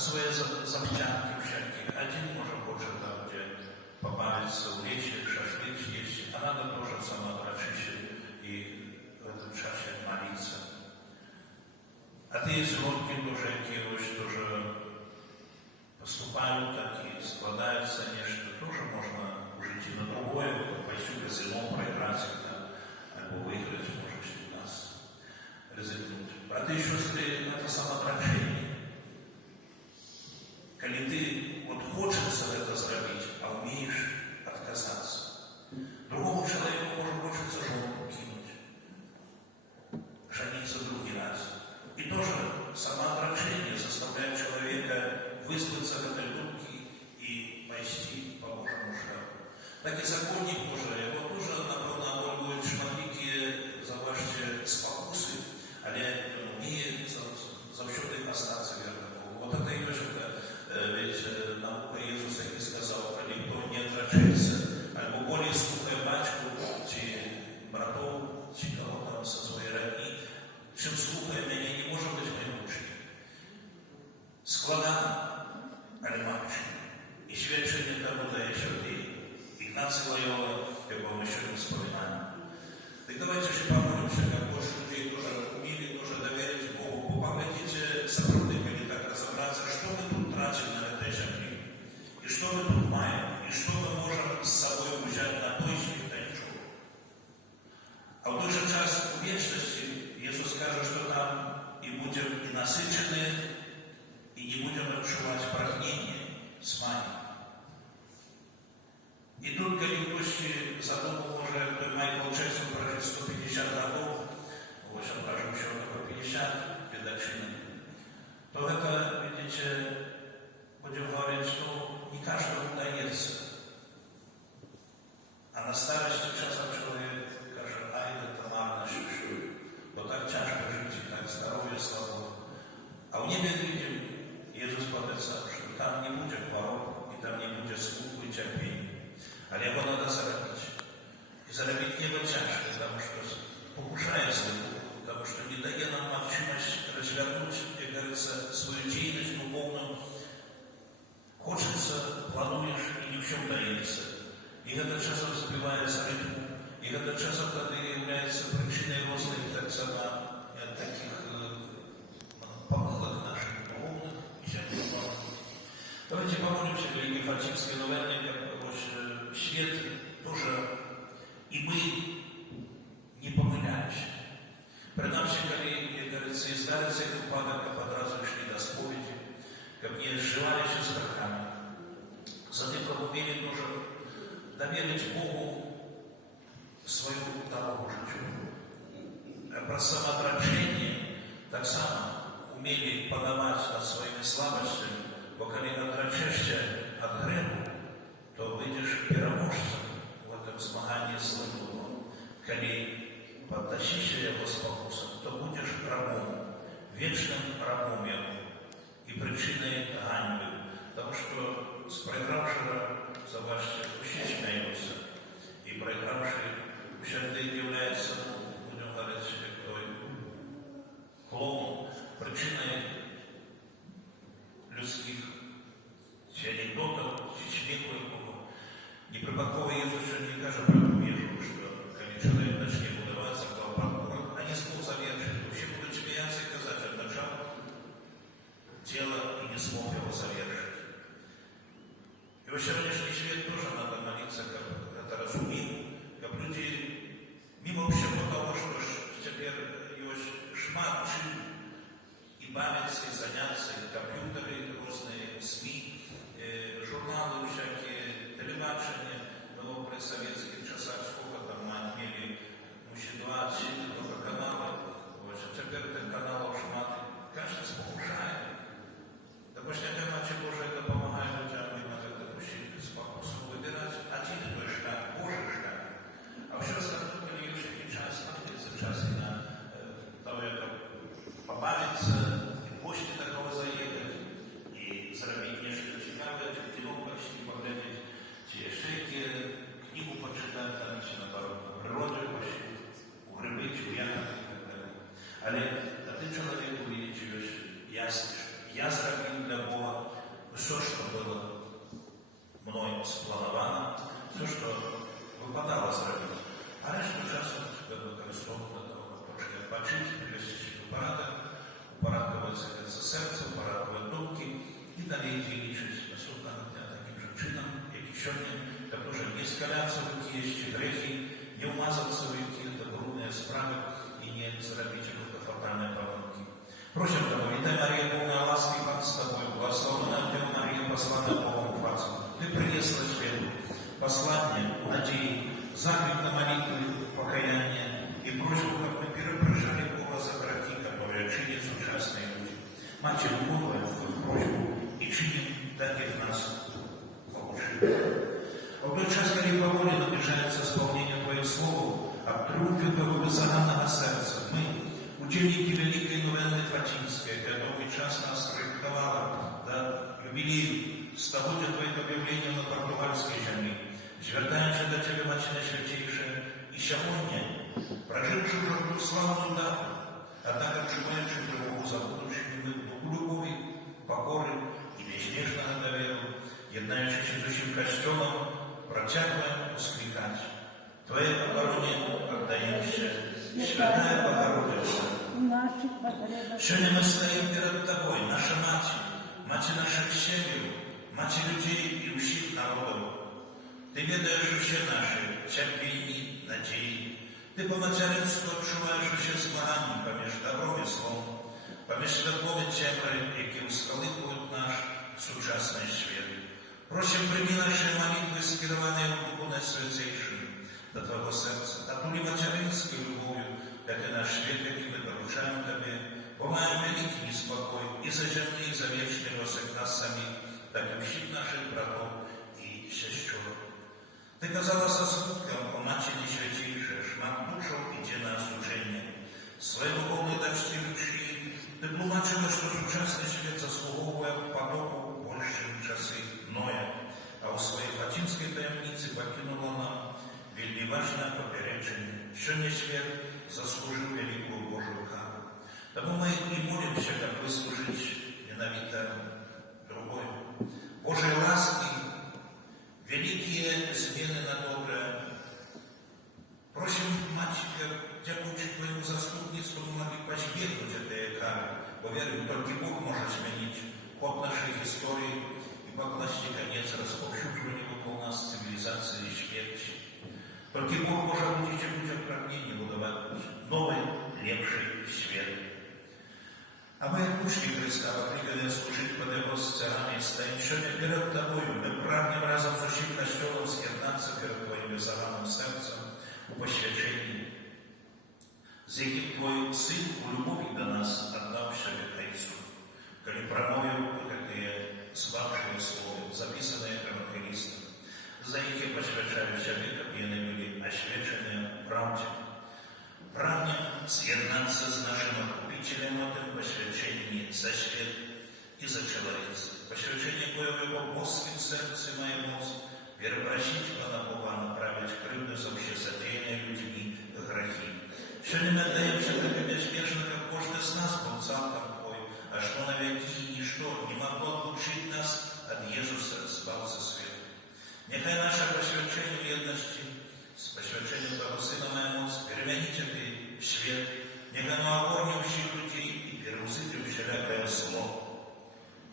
swoje zachcianki wszelkie. Один może хочет там, где побавиться, увечерить, шашлык есть, а надо тоже самообращаться и в этом часе молиться. А ты сродки тоже, которые тоже поступают так и складаются нечто, тоже можно жить и на другое, пойти в казино, проиграть, альбо выиграть, может, у нас ризикнуть. Браты и сестры, это самоотражение. Коли ты вот хочется это сделать, а умеешь отказаться. Другому человеку может хочется жену кинуть, жениться другий раз. И тоже самоотражение заставляет человека вызваться в этой духе и пойти по Божьему шляху. Так и законник Божий, его тоже, напевно, оборвують шматлікі заважчі спокуси, але вміє завжди остатися вірним Богу. Вот это и ведь наука Иисуса и сказал, коли кто не отречется, альбо более слухая батьку, чи братов, чи кого там со своей родни, чем слухая меня, не может быть моим учеником. Складано, але мовчи. И свідчення тому дає сюди. Игнаций Лойола, якого мы еще не вспоминаем. Так давайте же помолимся, как больше людей тоже умели тоже доверить Богу. Поглядите, сотрудниками так разобраться, что мы тут тратим на этой земле, и что мы тут маем, и что мы можем с собой взять на той свет, ничего. А в тот же час в вечности Иисус скажет, что там и будем и насыщены, и не будем отчувать прагнение с вами. И тут, коли кто-то задумал уже, то Майкл Джексон прожил 150 годов, в общем, прожил еще только 50 годовщины, то это, видите, будем говорить, что не каждому удается. А на старости часом человек скажет, ай, это марно, что вот так тяжко жить, и так здоровье, слава. А в небе видим, Иисус пообещал, что там не будет хвороб, и там не будет скуки и терпения. Але его надо заробить. И заробить небо тяжко, потому что покушается, потому что не дает нам возможность развернуть, как говорится, свою деятельность духовную. Хочется, плануешь, и ни в чем дается. И это часом сбивает с ритму. И это часом тогда является причиной роста таких помылок наших духовных и земных. Давайте помолимся, великий Фатимский новенник, свет тоже, и мы не помиляемся. Принамсі, коли, як говориться, і здали цей випадок, а одразу йшли до сповіді, как не сживалися страхами. Затем, как умели тоже доверить Богу свою дорогу життю. Про самоотречение так само умели подавать над своими слабостями, бо коли отречешься от греху, то выйдешь переможцем в этом змагании с злым. Коли подтащишься его спокусом, то будешь рабом, вечным рабом его и причиной ганьбы. Потому что с проигравшего заважьте ущи смеются, и проигравший ущербный является, будем говорить, той клоун, причиной людских анекдотов, смеху. Неприпадково Иисус не каже про віру, что когда человек начнет удаваться, то паркур, они смогут завершить. Вообще будут смеяться и сказать, от начала дело и не смог его завершить. И в сегодняшний свет тоже надо молиться, как это разумел, как люди, мимо всего того, что теперь есть шмат чим и бавиться, и заняться, и компьютеры, и разные СМИ, журналы всякие, телебачення, було при советских часах, сколько там мы отмели, ще 27 только каналы, ось, а теперь этих каналов шмат, каждый спокушает. Допустим, иначе Боже, это помогает людям именно это допустить, спокусно выбирать один той шлях, Божий шлях. А все остальное, коли еще час находится, час и на того, это побавиться, и почте такого заехать, и заработать нечто цікаве, кино почти поглядеть, ще книгу почитати, чи наоборот, на природі почти, у гриби, чи у ягоди і так далі. Але ти чоловік увидиш ясно, що я зробив для Бога все, что было мной сплановано, все, что выпадало сделать. А решту часу використовував для того, трошки відпочити, привести порядок, упорядковувати серце, упорядковувати думки і далі діючись наступного дня таким же чином, як і щодня, так уже не скаляться в якісь грехи, не вмазаться в якісь брудні справи і не зробити какие-то фатальные помилки. Просим Тебя, Вітай Марія, повна ласки, Пан з Тобою, благословена Дева Марія, послана Богом Отцом. Ты принесла свету, послание, надеи, заклик на молитвы, покаяние и просьбу, как мы перепрошали Бога за грехи, которые чинят сучасные люди. Мать, любовь в просьбу и чиним так, как нас получили. В тот час, когда поволі наближается исполнение Твоих слов, об трюке Твоего беззаганного сердца, мы, ученики Великой Новенны Фатинской, который час нас проектовала до юбилею столетия Твоего объявления на португальской земле, звертаемся до Тебя, Мать Наисвятейшая, и сегодня, прожившую уже ту славную дату, а так отжимающую другого за будущее мы в любви, покоры и неизбежного доверия, еднающихся с этим костелом, протягиваем воскликать. Твоей покороне отдаемся, Святая Богородица. Сегодня мы стоим перед Тобой, наша Мать, Мать наших семей, Мать людей и всех народов. Ты ведаешь все наши терпения, надеи. Ты по материнству отчуваешь все змагання поміж добром і злом, поміж світлом і темрою, які ускаликують наш сучасний світ. Просим, прими наши молитвы, скерованные в Духу Наисвятейшим, до Твоего сердца, отули материнской любовью, как и наш свет, який мы поручаем Тебе, помаем великий неспокой и за земли, и за вечный розыск нас самих, так и всех наших братов и сестер. Ты казала со смутком, о Матери Святейшей, шмат душу иди на осуждение. Своей духовной дочери любви ты тлумачила, что сучасный свет заслуговывает потоку больше часы Ноя, а у своей фатимской таемницы покинула нам вельми важное поперечение, что не свет заслужил великую Божию кару. Тому мы и молимся, как выслужить ненавидя другой. Божьей ласки, великие смены на доброе. Просим, Матушка, дякуючи Твоему заступництву, мы могли позбегнуть этой кары, бо верим, только Бог может изменить ход нашей истории и покласть конец расповсюдживанию около нас цивилизации и смерти. Только Бог может будить людям прагнение будовать новый, лепший свет. А мы, учни Христа, покликали служить под Его сценами, стоим сегодня перед Тобою, мы прагнем разом с усим костелом скернаться перед Твоим беззаганным сердцем у посвящении. За яким Твой Сын в любови до нас отдал себе Отцу, коли промовил такие слабшие слова, записанные Евангелистом, за яким посвящаю себе, как они были освящены в правде. Прагнем съеднаться с нашим Откупителем в этом посвящении за свет и за человечество. Посвящение коего Божьим сердце моему перепросить Пана Бога, направить крылья за всесодеянные людьми грехи. Сегодня мы отдаемся Тебе безбежно, как каждый с нас был царком Твой, а что навеки ничто не могло отлучить нас от Иисуса, спался свет. Нехай наше посвящение в едности с посвящением Твоего Сына моему перемените Ты свет, нехай на огонь всех людей и переусыпим всякое зло.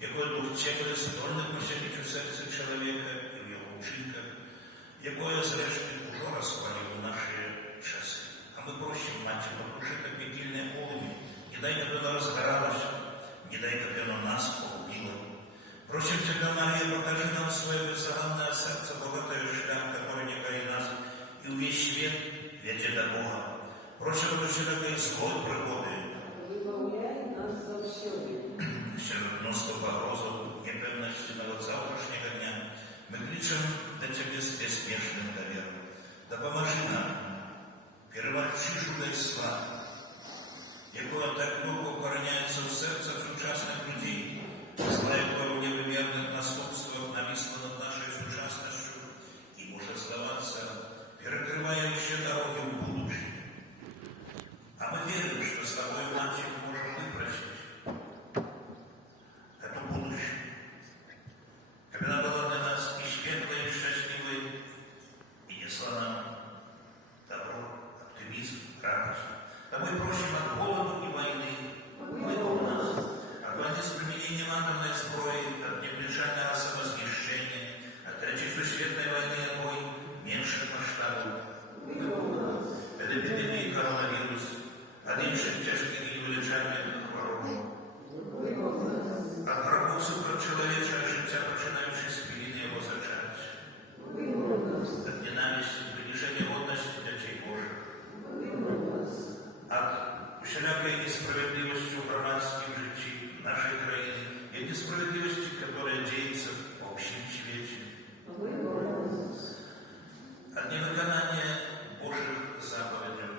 Якой дух темры стольно поселить в сердце человека и в его учинках, якое зрештою уже распалил в наши часы. А мы просим, Мать, потуши это пекельное полыми, не дай, как оно разгоралось, не дай, как оно нас погубило. Просим Тебя, Мария, покажи нам свое беззаганное сердце, богатое шлях, который не горит нас, и увесь свет ведет до Бога. Просим до всякой злой пригоды, серед множества погрозов, не несправедливости, которая деется в общем свете, от невыконания Божьих заповедей,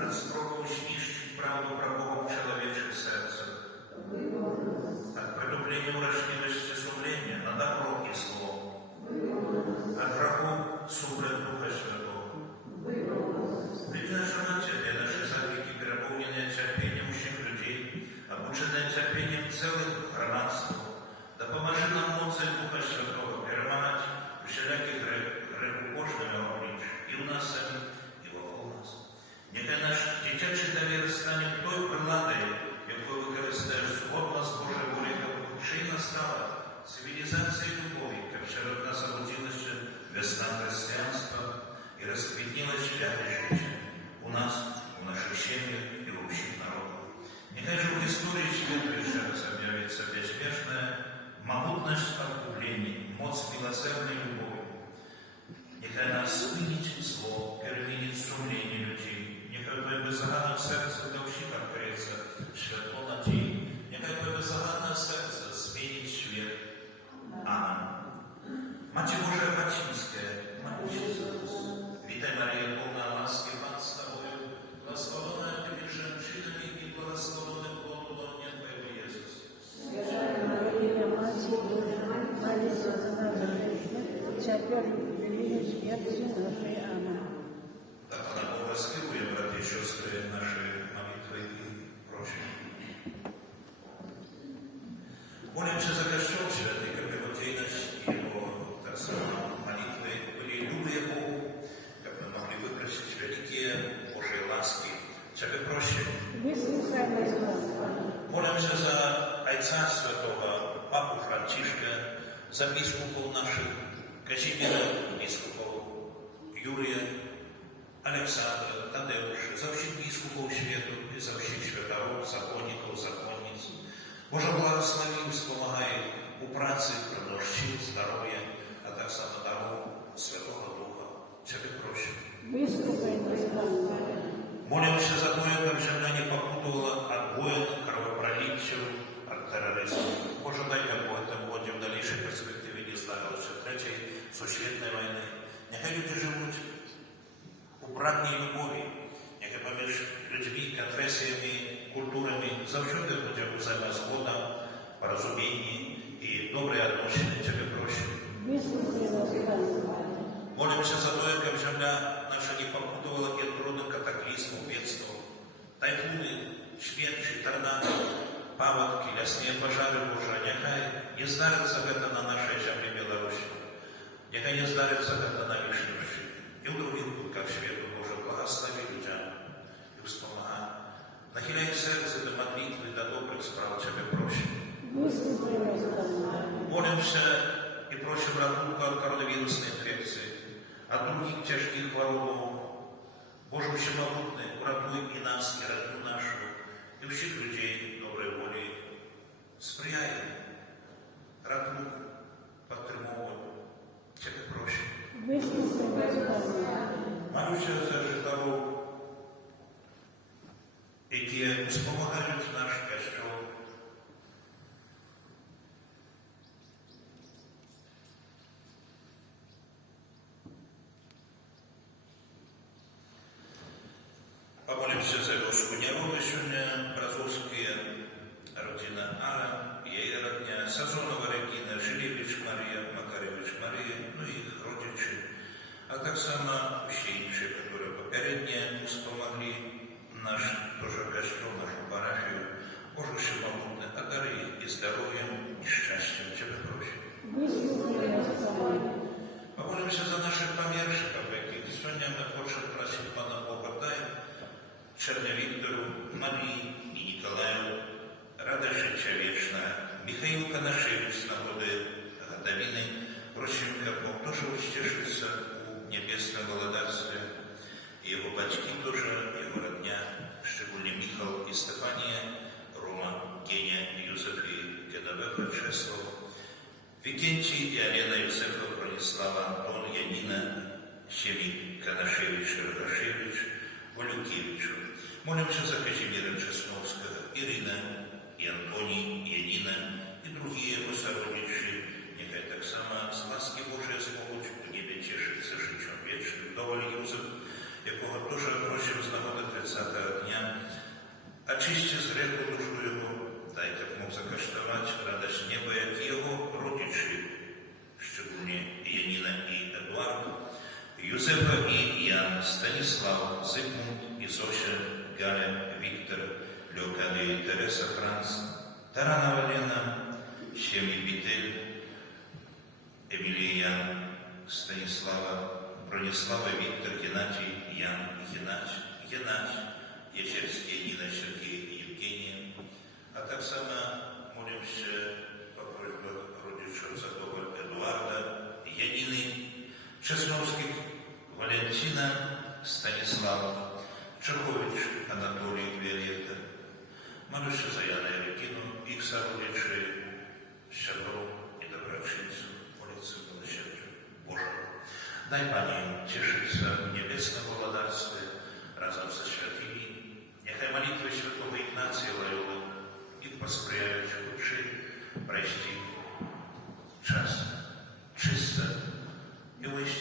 от строго учнищих правду про Бога в человеческое сердце, от притупления урожденности сумления на добро и зло, от греху супротив Духа Святого. Ведь наша Матерь, наши задвиги, переполненные терпением всех людей, обученные терпением целых громадств, да поможи нам моцей Духа Святого перемагать всякий грех упошными обличь и у нас самих, и вокруг нас. Нехай наш дитячий довір стане той приладою, яку використаєш згодно з Божою волею, що й настала цивілізація любові, як серед нас зародилася весна християнства и расквітнілось святое життя у нас, у наших семьях и в общих народах. Нехай же в истории святого еще раз объявится бессмертная могутность откупления, моц милосердной любови. Нехай нас спинить зло, переменит сумление людей. Нехай Твое беззаганное сердце до всех откроется святло надеи. Нехай Твое беззаганное сердце сменит свет. Аминь. Мать Божия Фатимская, молитесь за нас. Витай, Мария, полна ласки, Пан с Тобою, благословенная Ты между женщинами и благословенным плодом лона Твоего, Иисус. Святая Мария, Мать Божия, молись за нас грешных, теперь и в мире смерти нашей. Аминь. Так она благословила, братья и сестры, наши молитвы и прочее. Молимся за Костел Святый, как его дейность и его, так сказать, молитвы были любые Богу, как мы могли выпросить великие Божьи ласки. Тебе проще. Выслушай нас, Господи. Молимся за Отца Святого, Папу Францишка, за бискупов наших, Казимира, бискупов Юрия, Александра, Тадеуша, за всех бискупов свету и за всех святоров, законников, законниц. Боже, благослови, вспомагай у праці, продовж сил, здоров'я, а так само дару Святого Духа. Тебе проще. Выслушай нас, Господи. Молимся за то, как земля не покутывала от воин, кровопролития, от терроризма. Боже, дай, как в этом годе в дальнейшей перспективе не ставилось Третьей Всесвітньої войны. Нехай люди живут у братней любови, нехай поміж людьми, конфессиями, культурами завжди буде взаимозгода, порозумение и добрые отношения. Тебе проще. Выслушай нас, Господи. Молимся за то, как земля наша не покутывала от трудных катаклизмов, бедствий, тайфуны, смерчи, торнадо, паводки, лесные пожары, Боже, нехай не здарится это на нашей земле Беларуси, нехай не здарится это на Вишневщине, и в других кутках света, Боже, благослови людям и вспомогай. Нахиляй сердце до молитвы, до добрых справ, Тебе проще. Выслушай нас, Господи. Молимся и просим братуху от коронавирусной инфекции, от других тяжких хвороб. Боже всемогутный, уратуй и нас, и родню нашу, и всех людей доброй воли. Сприяй, родну, подтримовую, Тебе проще. Выслушай нас, Господи. Молюся за жителів, які спомагають наш Костел. Помолимся за Лешку Нерову, сегодня бразовские родина Алла, ее родня, Сазонова Регина, Жилевич Мария, Макаревич Мария, ну и их родичи, а так само все інші, которые попередние вспомогли наш тоже Костел, нашу парафию. Боже всемогутный, одари и здоровьем, и счастьем, Тебе проще. Выслушай нас, Господи. Помолимся за наших померших, яких сегодня мы хочем просить Пана Бога, дай Черне Виктору, Марии и Николаю, радость життя вечна, Михаил Канашевич с нагоды годовины, просим, как Бог тоже утешится у небесном володарстве, и его батьки тоже, его родня, szczególnie Michał i Stefania, Рома, Геня, Юзеф и Гедовеха, Чеслав, Викентий и Алена, Юзефа, Бронислава, Антон, Янина, Семик, Канашевич, Рогашевич, Волюкевичу. Молимся за Казимира Чесновского, Ирина и Антоний, Янина, zakasztować radość nieba, jak jego rodziczy, szczególnie Janina i Eduard, Józefa i Jan, Stanisław, Zygmunt i Zosia, Gaля, Wiktor, Leokadia i Teresa, Franz, Tarana Walena, Siemi Bitel, Emilia, Jan, Stanisława, Bronisława, Wiktor, Gennadij, Jan, Gennadij, Jasiewski, Nina, Sergiej i Jewgenia. A tak samo modlę się po prośbach rodziców Zakowa, Eduarda, Janiny, Czesłowskich, Walentina, Stanisława, Czechowicz, Anatolij, Wieleta. Modlę się za Jana i Reginu, ich rodziczy, siabrów i dobroczyńców, ulicy Miłosierdzia Bożego. Daj Panie cieszyć się w niebieskim władarstwie razem ze świętymi. Niechaj modlitwy świętego Ignacja Loyoły ich posprzyjają uczy preści czas czyste, miłości